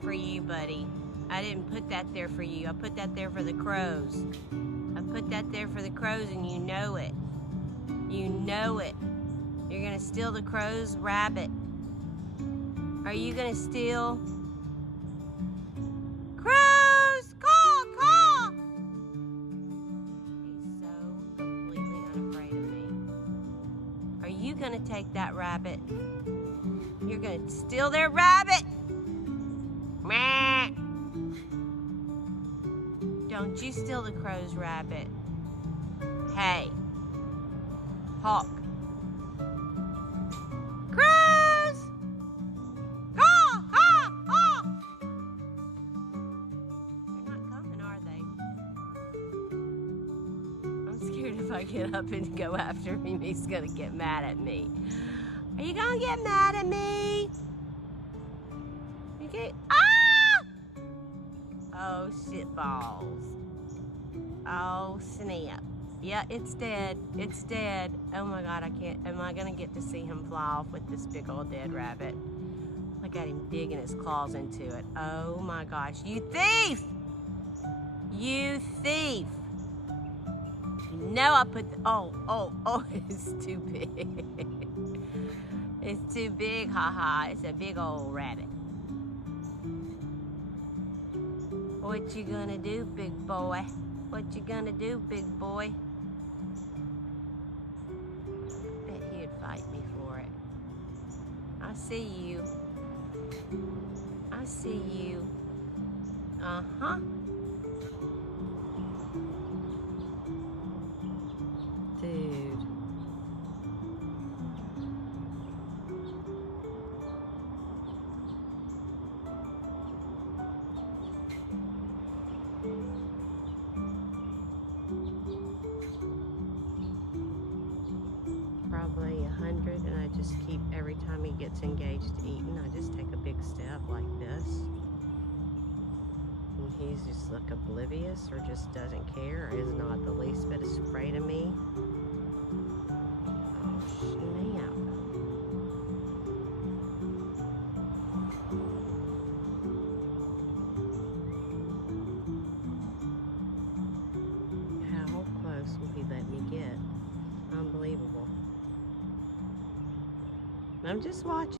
for you, buddy. I didn't put that there for you. I put that there for the crows. I put that there for the crows, and you know it. You know it. You're gonna steal the crow's rabbit. Are you gonna steal? Crows! Caw, caw! He's so completely unafraid of me. Are you gonna take that rabbit? You're gonna steal their rabbit! Meh. Don't you steal the crow's rabbit. Hey. Hawk. Crows! Caw, caw, caw! They're not coming, are they? I'm scared if I get up and go after him, he's gonna get mad at me. Are you gonna get mad at me? You get, ah! Oh, shit balls. Oh, snap. Yeah, it's dead. It's dead. Oh my God, I can't. Am I gonna get to see him fly off with this big old dead rabbit? Look at him digging his claws into it. Oh my gosh, you thief! You thief! You know I put the, oh, it's too big. It's too big, haha. It's a big old rabbit. What you gonna do, big boy? What you gonna do, big boy? I bet he'd fight me for it. I see you. I see you. Uh-huh. Dude. Probably 100, and I just keep, every time he gets engaged eating, I just take a big step like this. And he's just like oblivious or just doesn't care or is not the least bit afraid of me. Oh, snap. How close will he let me get? Unbelievable. I'm just watching.